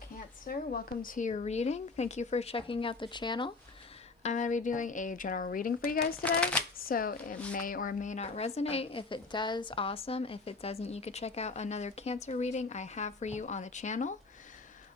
Cancer, welcome to your reading. Thank you for checking out the channel. I'm going to be doing a general reading for you guys today, so it may or may not resonate. If it does, awesome. If it doesn't, you could check out another Cancer reading I have for you on the channel.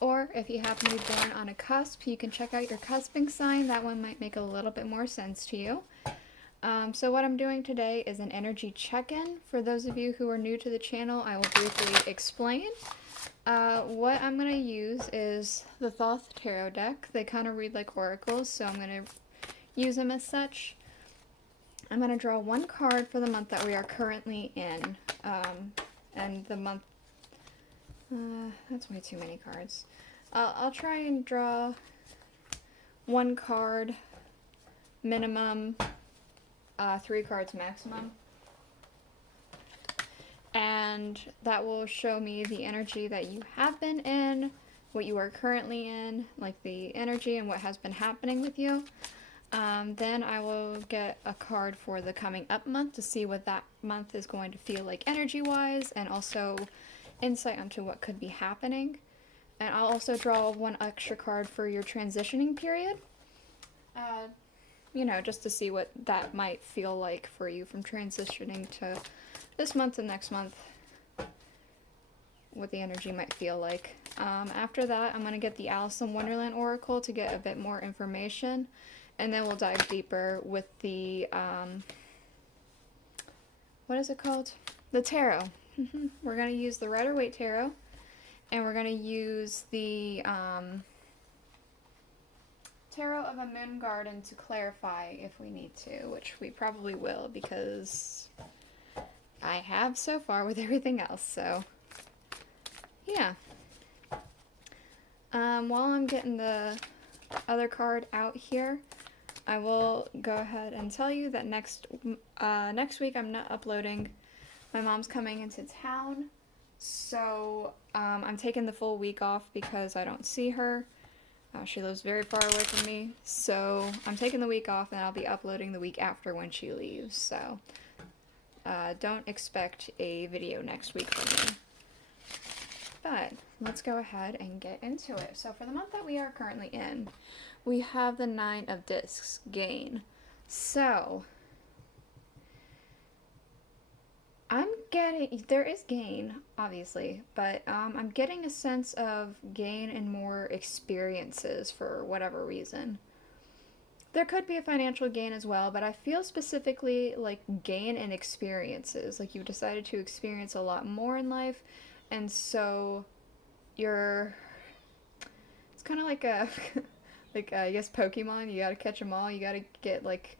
Or if you happen to be born on a cusp, you can check out your cusping sign. That one might make a little bit more sense to you. So what I'm doing today is an energy check-in. For those of you who are new to the channel, I will briefly explain. What I'm going to use is the Thoth tarot deck. They kind of read like oracles, so I'm going to use them as such. I'm going to draw one card for the month that we are currently in. And the month... that's way too many cards. I'll try and draw one card minimum, 3 cards maximum. And that will show me the energy that you have been in, what you are currently in, like the energy and what has been happening with you. Then I will get a card for the coming up month to see what that month is going to feel like energy-wise, and also insight onto what could be happening. And I'll also draw one extra card for your transitioning period. You know, just to see what that might feel like for you from transitioning to this month and next month, what the energy might feel like. After that, I'm going to get the Alice in Wonderland Oracle to get a bit more information, and then we'll dive deeper with the, what is it called? The tarot. We're going to use the Rider-Waite tarot, and we're going to use the Tarot of a Moon Garden to clarify if we need to, which we probably will, because I have so far with everything else, so yeah. While I'm getting the other card out here, I will go ahead and tell you that next week I'm not uploading. My mom's coming into town, so I'm taking the full week off because I don't see her. She lives very far away from me, so I'm taking the week off, and I'll be uploading the week after when she leaves, so don't expect a video next week from me. But let's go ahead and get into it. So for the month that we are currently in, we have the 9 of Discs, gain. So I'm getting, there is gain, obviously, but I'm getting a sense of gain and more experiences for whatever reason. There could be a financial gain as well, but I feel specifically like gain and experiences. Like you've decided to experience a lot more in life, and so it's kind of like a, like I guess Pokemon, you gotta catch them all, you gotta get like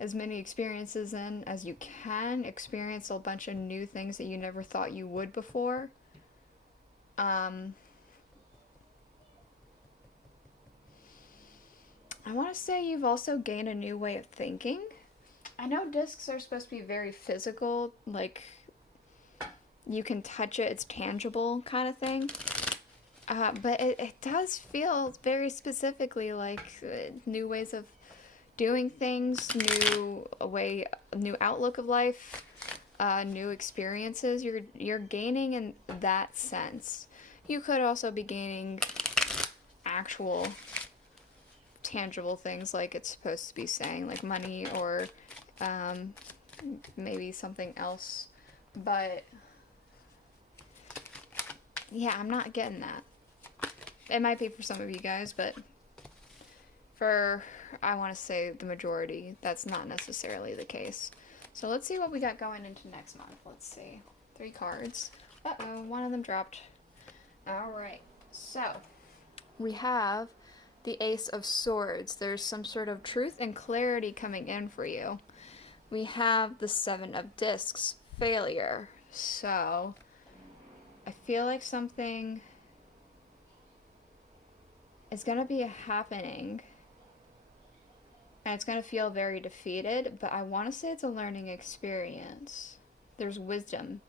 as many experiences in as you can, experience a bunch of new things that you never thought you would before. I want to say you've also gained a new way of thinking. I know discs are supposed to be very physical, like you can touch it, it's tangible kind of thing. But it does feel very specifically like new ways of doing things, new outlook of life, new experiences. You're gaining in that sense. You could also be gaining actual tangible things, like it's supposed to be saying, like money or maybe something else. But yeah, I'm not getting that. It might be for some of you guys, but for, I want to say, the majority, that's not necessarily the case. So let's see what we got going into next month. Let's see. 3 cards. Uh-oh, one of them dropped. Alright, so we have the Ace of Swords. There's some sort of truth and clarity coming in for you. We have the 7 of Discs, failure. So I feel like something is going to be happening, and it's going to feel very defeated, but I want to say it's a learning experience. There's wisdom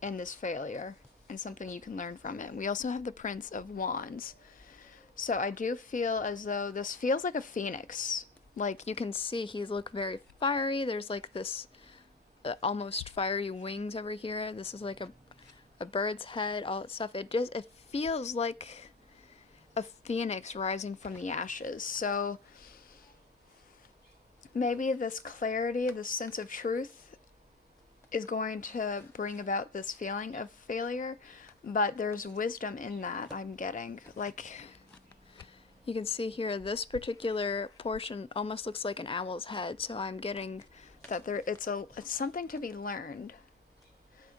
in this failure and something you can learn from it. We also have the Prince of Wands. So I do feel as though this feels like a phoenix. Like you can see he's look very fiery. There's like this almost fiery wings over here. This is like a bird's head, all that stuff. It feels like a phoenix rising from the ashes. So maybe this clarity, this sense of truth is going to bring about this feeling of failure, but there's wisdom in that I'm getting. Like, you can see here, this particular portion almost looks like an owl's head, so I'm getting that it's something to be learned.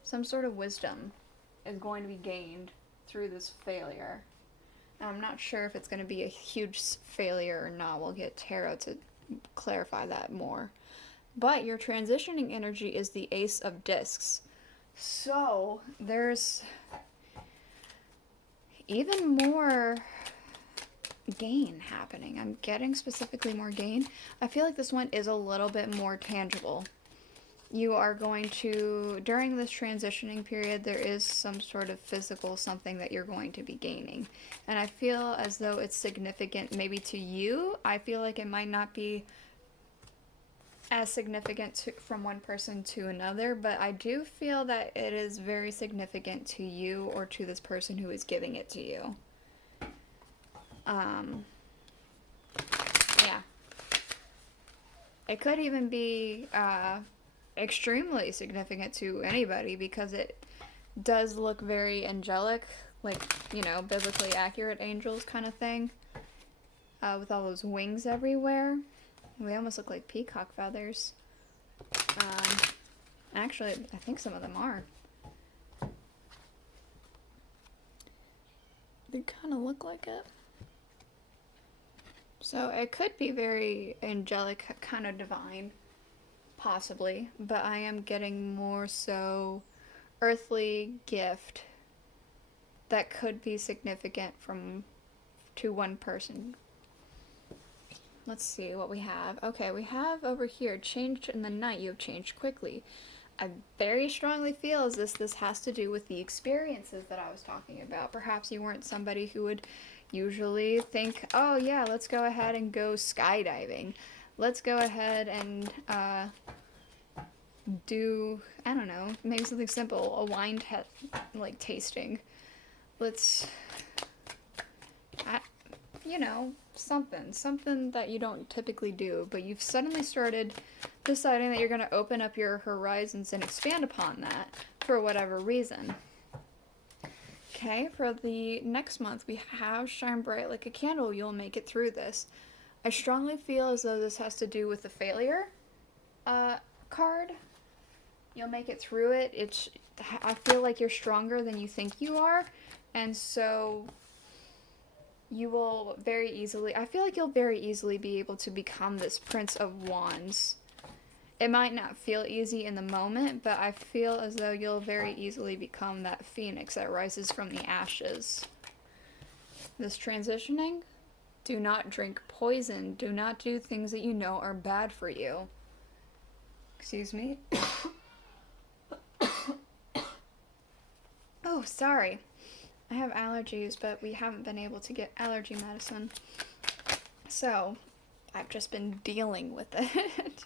Some sort of wisdom is going to be gained through this failure. And I'm not sure if it's going to be a huge failure or not. We'll get tarot to clarify that more. But your transitioning energy is the Ace of Discs. So there's even more gain happening. I'm getting specifically more gain. I feel like this one is a little bit more tangible. You are going to, during this transitioning period, there is some sort of physical something that you're going to be gaining. And I feel as though it's significant maybe to you. I feel like it might not be as significant from one person to another, but I do feel that it is very significant to you or to this person who is giving it to you. Yeah. It could even be extremely significant to anybody because it does look very angelic, like, you know, biblically accurate angels kind of thing, with all those wings everywhere. They almost look like peacock feathers. Actually, I think some of them are. They kind of look like it. So it could be very angelic, kind of divine, possibly, but I am getting more so earthly gift that could be significant to one person. Let's see what we have. Okay, we have over here, changed in the night, you have changed quickly. I very strongly feel as this has to do with the experiences that I was talking about. Perhaps you weren't somebody who would usually think, oh yeah, let's go ahead and go skydiving. Let's go ahead and do, I don't know, maybe something simple, a wine like tasting. Let's, you know, something that you don't typically do, but you've suddenly started deciding that you're going to open up your horizons and expand upon that for whatever reason. Okay, for the next month, we have Shine Bright Like a Candle. You'll make it through this. I strongly feel as though this has to do with the failure card. You'll make it through it. I feel like you're stronger than you think you are, and so you will very easily, I feel like you'll very easily be able to become this Prince of Wands. It might not feel easy in the moment, but I feel as though you'll very easily become that phoenix that rises from the ashes. This transitioning, do not drink poison. Do not do things that you know are bad for you. Excuse me. Oh, sorry. I have allergies, but we haven't been able to get allergy medicine. So, I've just been dealing with it.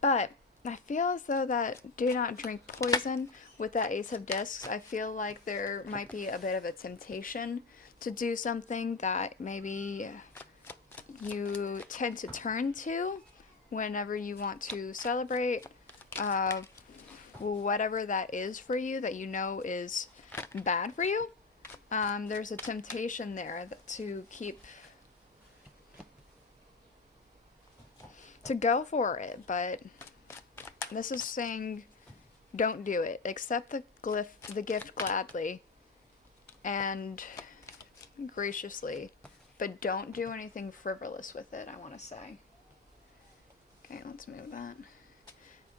But I feel as though that do not drink poison with that Ace of Discs. I feel like there might be a bit of a temptation to do something that maybe you tend to turn to whenever you want to celebrate whatever that is for you that you know is bad for you. There's a temptation there to go for it, but this is saying don't do it. Accept the gift gladly and graciously, but don't do anything frivolous with it, I want to say. Okay, let's move that.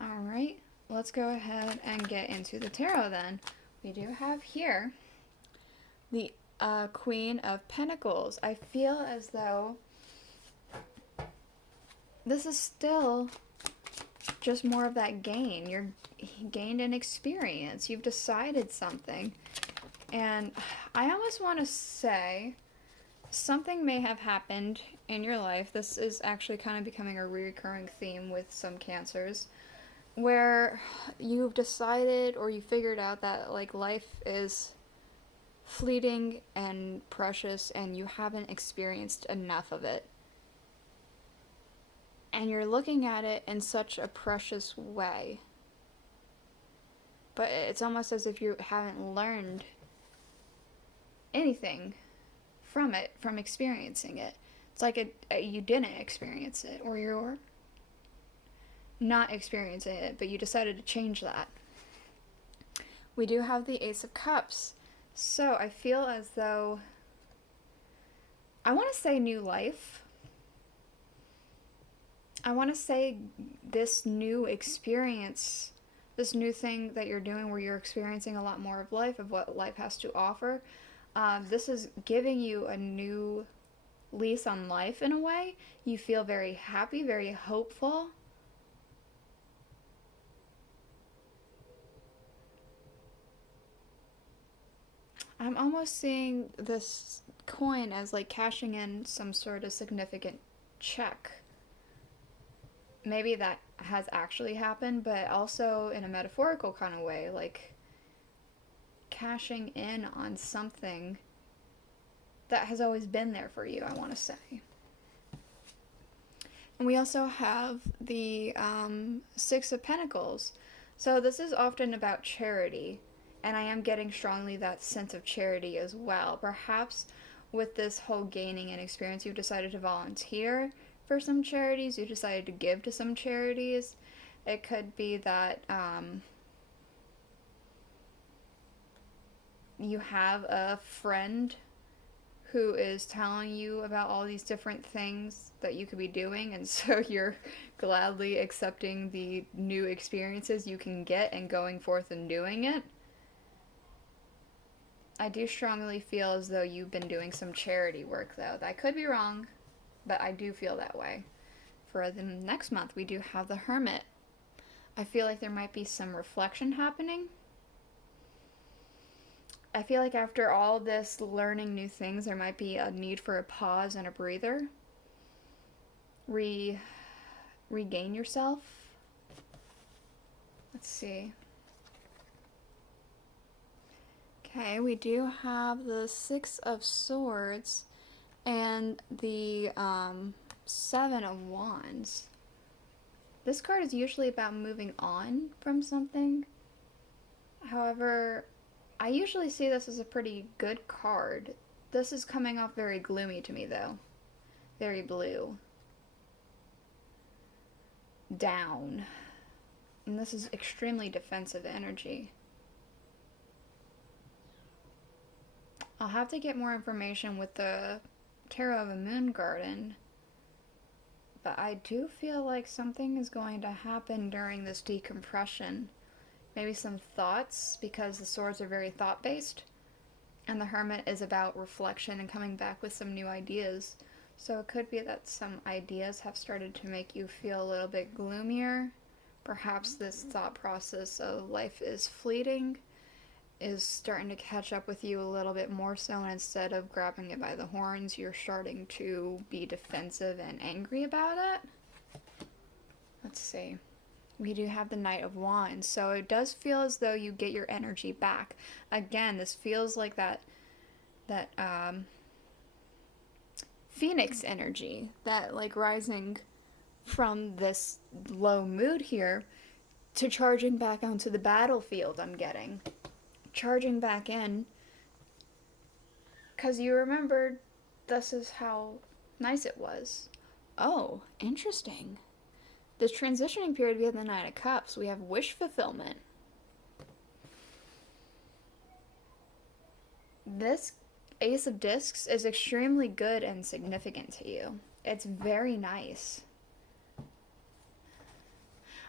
Alright, let's go ahead and get into the tarot then. We do have here the Queen of Pentacles. I feel as though this is still just more of that gain. You're gained an experience. You've decided something. And I almost want to say something may have happened in your life. This is actually kind of becoming a recurring theme with some Cancers. where you've decided or you figured out that like life is fleeting and precious and you haven't experienced enough of it. And you're looking at it in such a precious way. But it's almost as if you haven't learned anything from it, from experiencing it. It's like you didn't experience it, or you're not experiencing it, but you decided to change that. We do have the Ace of Cups. So I feel as though I want to say new life. I want to say this new experience, this new thing that you're doing where you're experiencing a lot more of life, of what life has to offer. This is giving you a new lease on life in a way. You feel very happy, very hopeful. I'm almost seeing this coin as like cashing in some sort of significant check. Maybe that has actually happened, but also in a metaphorical kind of way, like cashing in on something that has always been there for you, I want to say. And we also have the Six of Pentacles. So this is often about charity, and I am getting strongly that sense of charity as well. Perhaps with this whole gaining and experience, you've decided to volunteer for some charities, you decided to give to some charities. It could be that you have a friend who is telling you about all these different things that you could be doing, and so you're gladly accepting the new experiences you can get and going forth and doing it. I do strongly feel as though you've been doing some charity work, though. I could be wrong, but I do feel that way. For the next month, we do have the Hermit. I feel like there might be some reflection happening. I feel like after all this learning new things, there might be a need for a pause and a breather. Regain yourself. Let's see. Okay, we do have the Six of Swords and the Seven of Wands. This card is usually about moving on from something. However, I usually see this as a pretty good card. This is coming off very gloomy to me, though. Very blue. Down. And this is extremely defensive energy. I'll have to get more information with the Tarot of a Moon Garden, but I do feel like something is going to happen during this decompression. Maybe some thoughts, because the swords are very thought-based, and the Hermit is about reflection and coming back with some new ideas. So it could be that some ideas have started to make you feel a little bit gloomier. Perhaps this thought process of life is fleeting is starting to catch up with you a little bit more so, and instead of grabbing it by the horns, you're starting to be defensive and angry about it. Let's see. We do have the Knight of Wands, so it does feel as though you get your energy back. Again, this feels like that Phoenix energy, that like rising from this low mood here to charging back onto the battlefield. I'm getting charging back in because you remembered this is how nice it was. Oh, interesting. This transitioning period, we have the Knight of Cups. We have wish fulfillment. This Ace of Discs is extremely good and significant to you. It's very nice.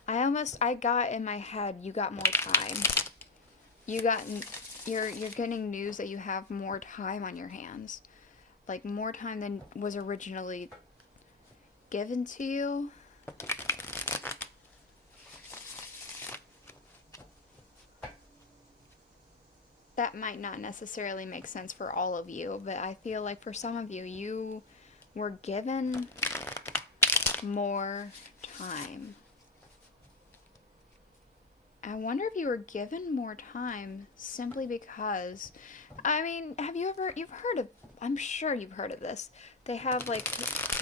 I got in my head, you got more time. You're getting news that you have more time on your hands. Like more time than was originally given to you. That might not necessarily make sense for all of you, but I feel like for some of you, you were given more time. I wonder if you were given more time simply because, I mean, you've heard of, I'm sure you've heard of this. They have like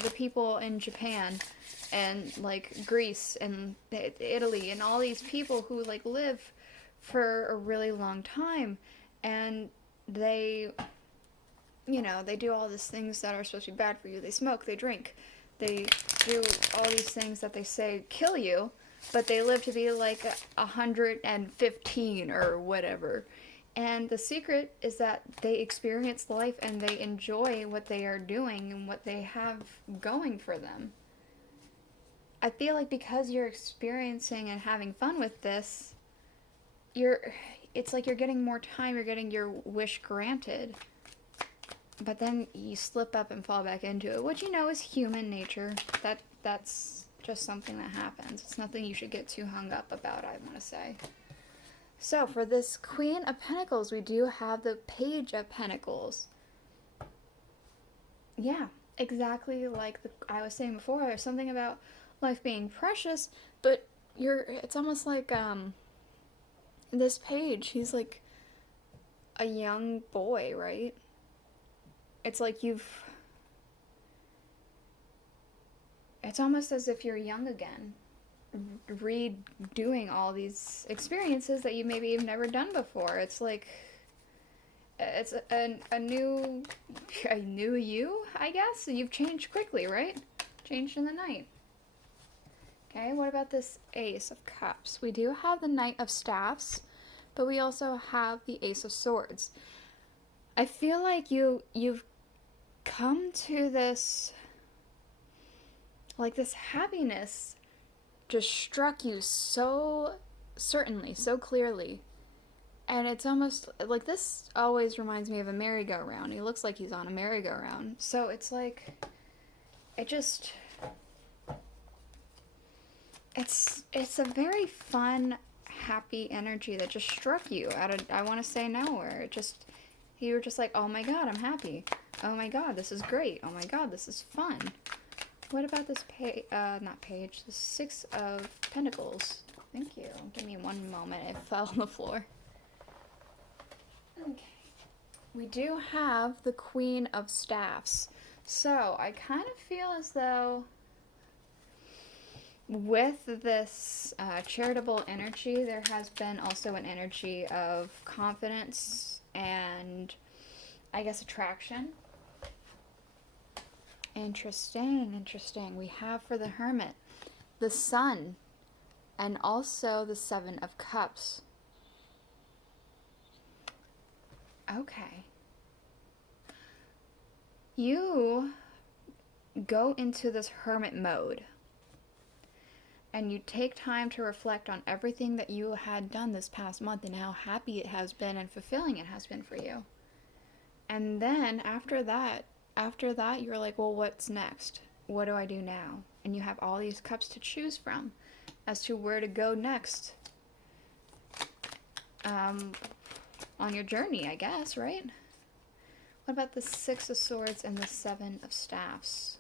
the people in Japan and like Greece and Italy and all these people who like live for a really long time, and they, they do all these things that are supposed to be bad for you. They smoke, they drink, they do all these things that they say kill you, but they live to be like 115 or whatever. And the secret is that they experience life and they enjoy what they are doing and what they have going for them. I feel like because you're experiencing and having fun with this, it's like you're getting more time, you're getting your wish granted. But then you slip up and fall back into it, which is human nature. That's just something that happens. It's nothing you should get too hung up about, I want to say. So for this Queen of Pentacles, we do have the Page of Pentacles. Yeah, exactly like I was saying before. There's something about life being precious, but it's almost like this page, he's like a young boy, right? It's like it's almost as if you're young again, redoing all these experiences that you maybe have never done before. It's like, it's a new you, I guess. You've changed quickly, right? Changed in the night. Okay, what about this Ace of Cups? We do have the Knight of Staffs, but we also have the Ace of Swords. I feel like you've come to this, like this happiness just struck you so certainly, so clearly. And it's almost like, this always reminds me of a merry-go-round. He looks like he's on a merry-go-round. So it's like, it's a very fun, happy energy that just struck you out of, I want to say, nowhere. You were just like, oh my god, I'm happy. Oh my god, this is great. Oh my god, this is fun. What about this the Six of Pentacles? Thank you. Give me one moment. It fell on the floor. Okay. We do have the Queen of Staffs. So, I kind of feel as though with this charitable energy, there has been also an energy of confidence and, I guess, attraction. Interesting. We have for the Hermit the Sun and also the Seven of Cups. Okay. You go into this hermit mode and you take time to reflect on everything that you had done this past month and how happy it has been and fulfilling it has been for you. And then after that, you're like, well, what's next? What do I do now? And you have all these cups to choose from as to where to go next on your journey, I guess, right? What about the Six of Swords and the Seven of Staffs?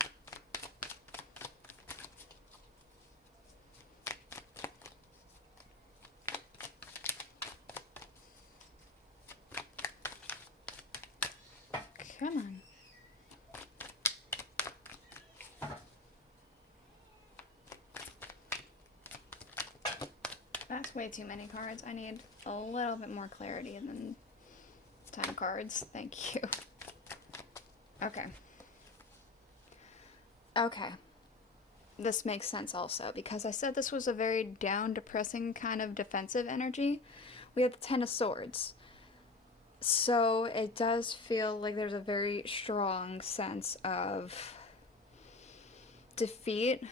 Come on. That's way too many cards. I need a little bit more clarity than 10 cards. Thank you. Okay. This makes sense also, because I said this was a very down, depressing kind of defensive energy. We have the Ten of Swords. So it does feel like there's a very strong sense of defeat.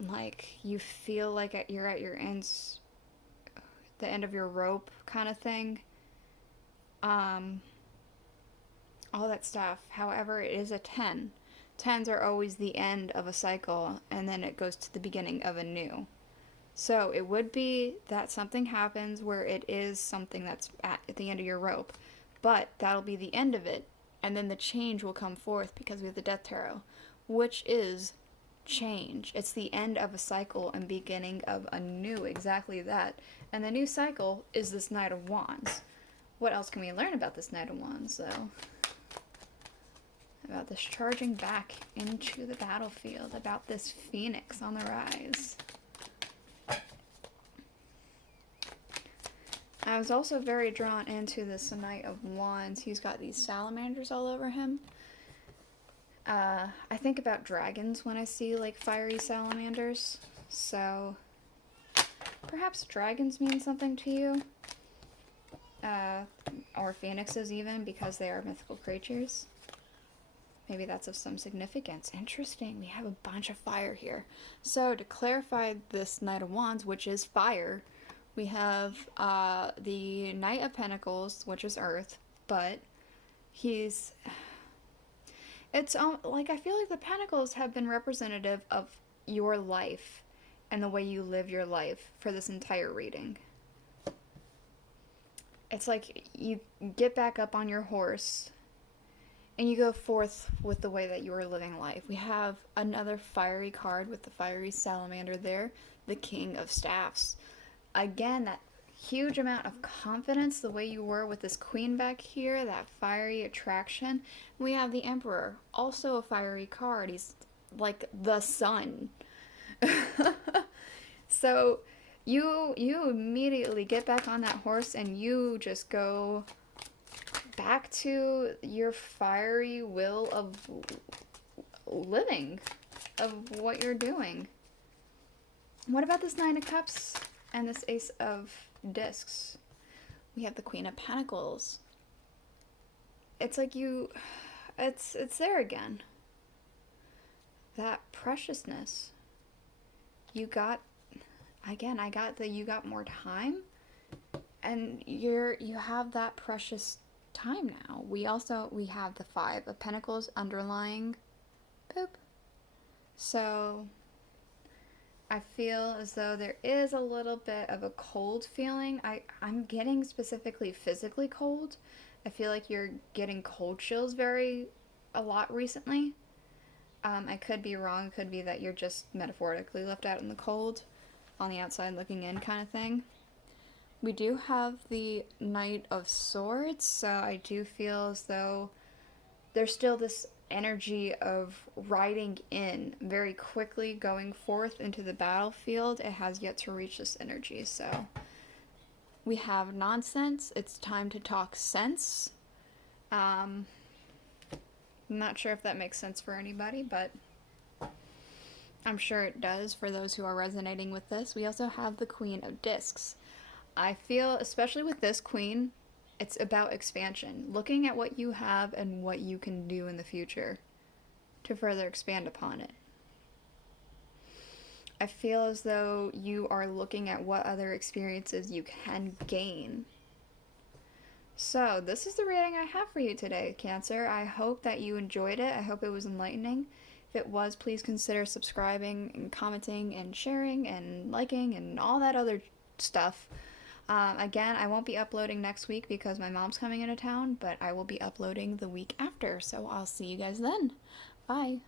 Like you feel like you're at the end of your rope kind of thing. All that stuff. However, it is a 10. 10s are always the end of a cycle, and then it goes to the beginning of a new. So it would be that something happens where it is something that's at the end of your rope, but that'll be the end of it, and then the change will come forth because we have the Death Tarot, which is change. It's the end of a cycle and beginning of a new, exactly that. And the new cycle is this Knight of Wands. What else can we learn about this Knight of Wands, though? About this charging back into the battlefield, about this phoenix on the rise. I was also very drawn into this Knight of Wands. He's got these salamanders all over him. I think about dragons when I see like fiery salamanders, so perhaps dragons mean something to you, or phoenixes even, because they are mythical creatures. Maybe that's of some significance. Interesting, we have a bunch of fire here. So to clarify this Knight of Wands, which is fire, we have the Knight of Pentacles, which is earth, but he's... It's like, I feel like the Pentacles have been representative of your life and the way you live your life for this entire reading. It's like you get back up on your horse and you go forth with the way that you are living life. We have another fiery card with the fiery salamander there, the King of Staffs. Again, that huge amount of confidence, the way you were with this queen back here, that fiery attraction. We have the Emperor, also a fiery card. He's like the sun. So you immediately get back on that horse and you just go back to your fiery will of living, of what you're doing. What about this Nine of Cups and this Ace of Discs? We have the Queen of Pentacles. It's like it's there again. That preciousness. You got more time, and you have that precious time now. We have the Five of Pentacles underlying. Boop. So I feel as though there is a little bit of a cold feeling. I'm getting specifically physically cold. I feel like you're getting cold chills a lot recently. I could be wrong. It could be that you're just metaphorically left out in the cold, on the outside looking in kind of thing. We do have the Knight of Swords, so I do feel as though there's still this energy of riding in very quickly, going forth into the battlefield. It has yet to reach this energy. So we have nonsense. It's time to talk sense. I'm not sure if that makes sense for anybody, but I'm sure it does for those who are resonating with this. We also have the Queen of Discs. I feel, especially with this queen, it's about expansion, looking at what you have and what you can do in the future to further expand upon it. I feel as though you are looking at what other experiences you can gain. So this is the reading I have for you today, Cancer. I hope that you enjoyed it. I hope it was enlightening. If it was, please consider subscribing and commenting and sharing and liking and all that other stuff. Again, I won't be uploading next week because my mom's coming into town, but I will be uploading the week after, so I'll see you guys then. Bye.